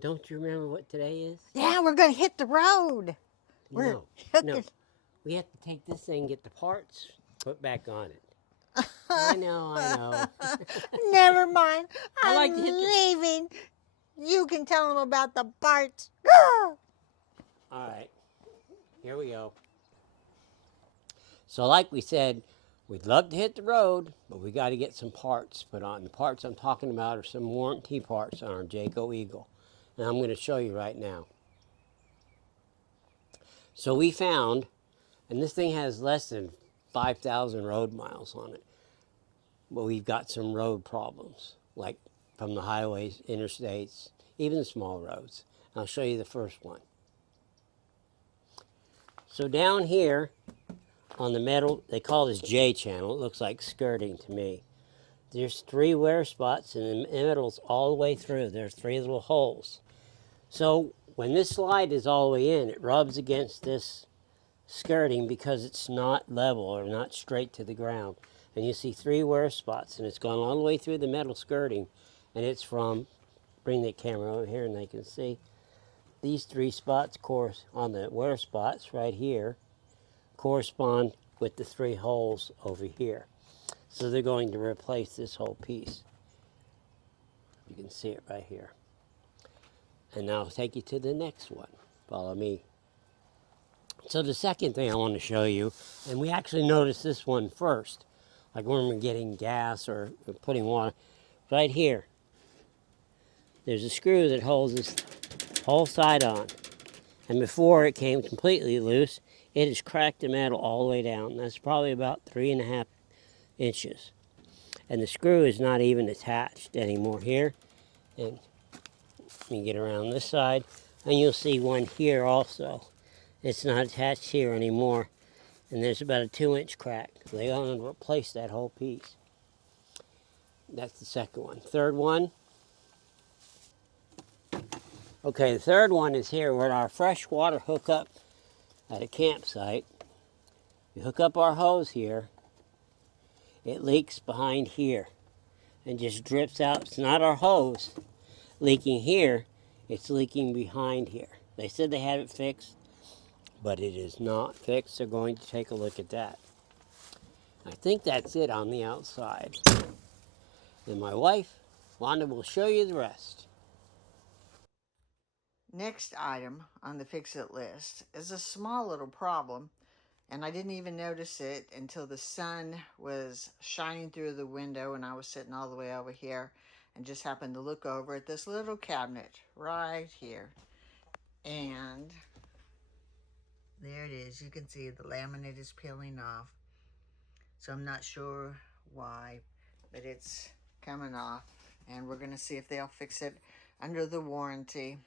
Don't you remember what today is? Yeah, we're going to hit the road. We're No, no. hooking. We have to take this thing, get the parts, put back on it. I know, I know. Never mind. I I'm like to hit the... leaving. You can tell them about the parts. All right, here we go. So like we said, we'd love to hit the road, but we got to get some parts put on. The parts I'm talking about are some warranty parts on our Jayco Eagle. And I'm going to show you right now. So we found, and this thing has less than 5,000 road miles on it, but we've got some road problems, like from the highways, interstates, even the small roads. I'll show you the first one. So down here on the metal, they call this J channel. It looks like skirting to me. There's 3 wear spots, and the metal's all the way through. There's 3 little holes. So when this slide is all the way in, it rubs against this skirting because it's not level or not straight to the ground. And you see 3 wear spots, and it's gone all the way through the metal skirting, and it's from, bring the camera over here and they can see, these 3 spots on the wear spots right here correspond with the 3 holes over here. So they're going to replace this whole piece. You can see it right here. And now I'll take you to the next one. Follow me. So the second thing I want to show you, and we actually noticed this one first, like when we're getting gas or putting water, right here. There's a screw that holds this whole side on. And before it came completely loose, it has cracked the metal all the way down. That's probably about 3.5 inches. And the screw is not even attached anymore here. And you get around this side, and you'll see one here also. It's not attached here anymore, and there's about a 2-inch crack. They're going to replace that whole piece. That's the second one. Third one. Okay, the third one is here. We're at our freshwater hookup at a campsite. We hook up our hose here. It leaks behind here and just drips out. It's not our hose leaking here. It's leaking behind here. They said they had it fixed, but it is not fixed. They're going to take a look at that. I think that's it on the outside. And my wife, Wanda, will show you the rest. Next item on the fix-it list is a small little problem, and I didn't even notice it until the sun was shining through the window and I was sitting all the way over here and just happened to look over at this little cabinet right here. And there it is. You can see the laminate is peeling off. So I'm not sure why, but it's coming off. And we're going to see if they'll fix it under the warranty.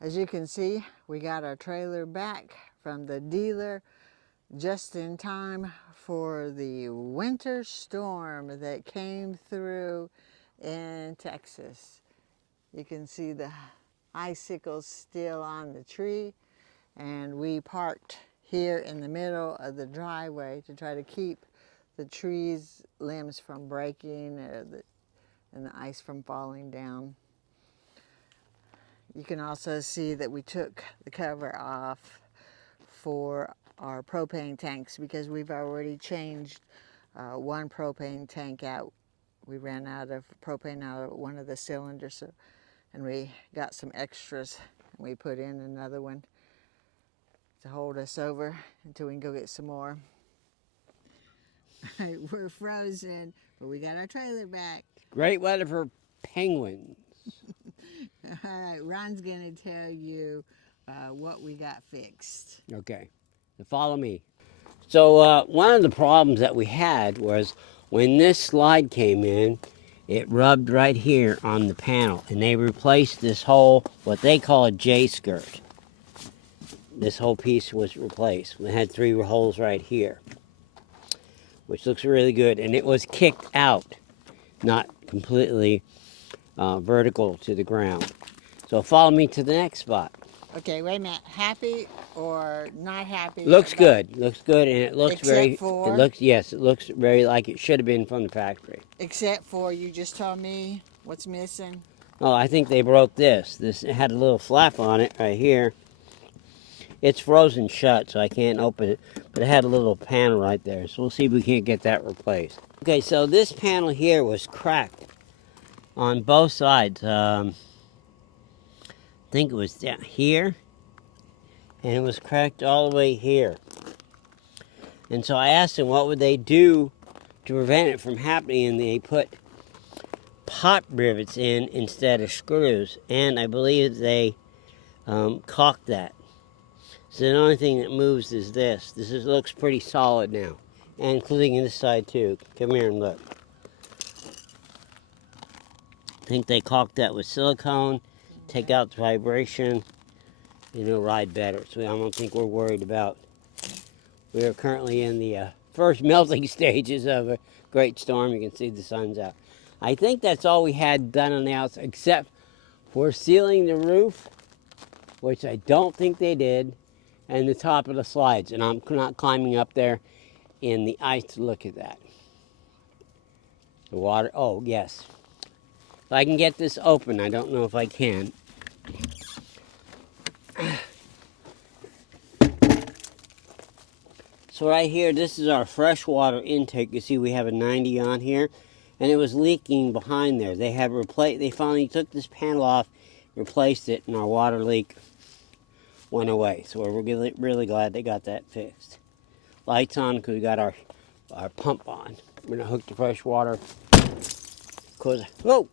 As you can see, we got our trailer back from the dealer just in time for the winter storm that came through in Texas. You can see the icicles still on the tree, and we parked here in the middle of the driveway to try to keep the trees limbs from breaking and the ice from falling down. You can also see that we took the cover off for our propane tanks because we've already changed one propane tank out. We ran out of propane out of one of the cylinders, and we got some extras, and we put in another one to hold us over until we can go get some more. We're frozen, but we got our trailer back. Great weather for penguins. All right, Ron's gonna tell you what we got fixed. Okay, so follow me. So one of the problems that we had was when this slide came in, it rubbed right here on the panel, and they replaced this whole, what they call a J-skirt. This whole piece was replaced. We had 3 holes right here, which looks really good, and it was kicked out, not completely vertical to the ground. So follow me to the next spot. Okay, wait a minute. Happy or not happy? Looks good. Looks good, and it looks Except for? It looks very like it should have been from the factory. Except for you just told me What's missing? Oh, I think they broke this. It had a little flap on it right here. It's frozen shut, so I can't open it. But it had a little panel right there. So we'll see if we can't get that replaced. Okay, so this panel here was cracked on both sides. I think it was down here. And it was cracked all the way here. And so I asked them what would they do to prevent it from happening. And they put pot rivets in instead of screws. And I believe they caulked that. So the only thing that moves is this. Looks pretty solid now. And including this side too. Come here and look. I think they caulked that with silicone. Take out the vibration. And it'll ride better. So I don't think we're worried about. We are currently in the first melting stages of a great storm. You can see the sun's out. I think that's all we had done on the outside, except for sealing the roof, which I don't think they did, and the top of the slides. And I'm not climbing up there in the ice to look at that. The water, oh yes. If I can get this open, I don't know if I can. So right here, this is our freshwater intake. You see we have a 90 on here, and it was leaking behind there. They finally took this panel off, replaced it, and our water leak went away. So we're really, really glad they got that fixed. Lights on because we got our pump on. We're gonna hook the fresh water. Whoa!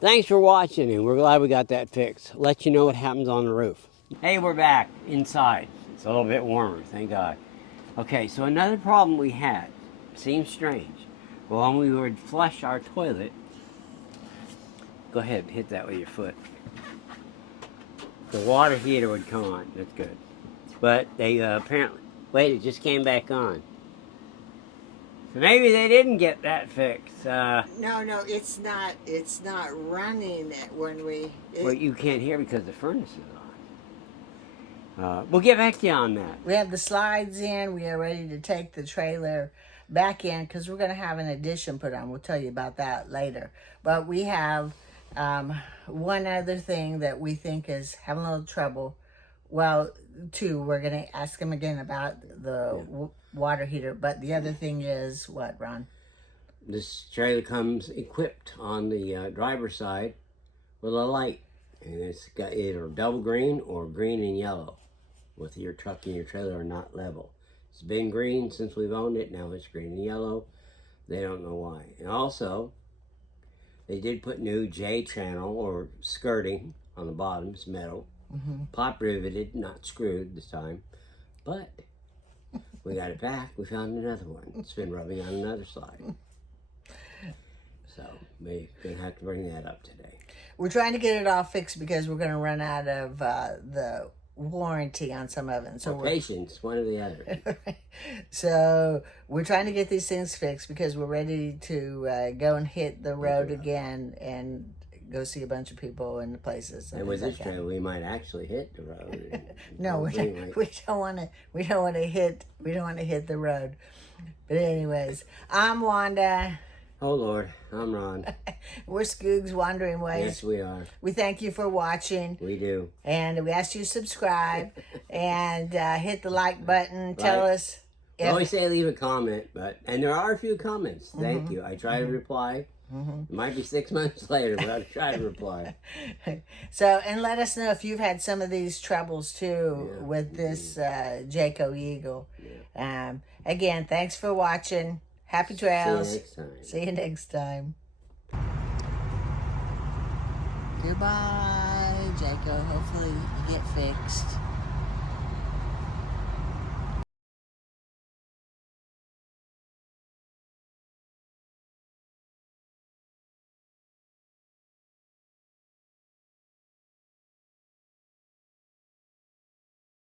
Thanks for watching, and we're glad we got that fixed. Let you know what happens on the roof. Hey, we're back inside. It's a little bit warmer, thank God. Okay, so another problem we had, seems strange, but when we would flush our toilet, go ahead, hit that with your foot. The water heater would come on, that's good. But they apparently, wait, it just came back on. So maybe they didn't get that fixed. No, it's not. It's not running when we. Well, you can't hear because the furnace is on. We'll get back to you on that. We have the slides in. We are ready to take the trailer back in because we're going to have an addition put on. We'll tell you about that later. But we have one other thing that we think is having a little trouble. Well, two, we're going to ask them again about the water heater. But the other thing is what, Ron? This trailer comes equipped on the driver's side with a light. And it's got either double green or green and yellow. With your truck and your trailer are not level. It's been green since we've owned it. Now it's green and yellow. They don't know why. And also, they did put new J channel or skirting on the bottom. It's metal. Pop riveted, not screwed this time. But we got it back. We found another one. It's been rubbing on another side. So we're going to have to bring that up today. We're trying to get it all fixed because we're going to run out of the warranty on some of it. So patience, one or the other. So we're trying to get these things fixed because we're ready to go and hit the road again and go see a bunch of people and places. And with this trailer, we might actually hit the road. No, we don't want to. We don't want to hit the road. But anyways, I'm Wanda. Oh Lord, I'm Ron. We're Scoogs Wandering Ways. Yes, we are. We thank you for watching. We do. And we ask you to subscribe and hit the like button. Tell us. I always say leave a comment, and there are a few comments. Thank you. I try to reply. It might be 6 months later, but I try to reply. So, and let us know if you've had some of these troubles too with this Jayco Eagle. Yeah. Again, thanks for watching. Happy trails. See you next time. See you next time. Goodbye, Jayco. Hopefully you get fixed.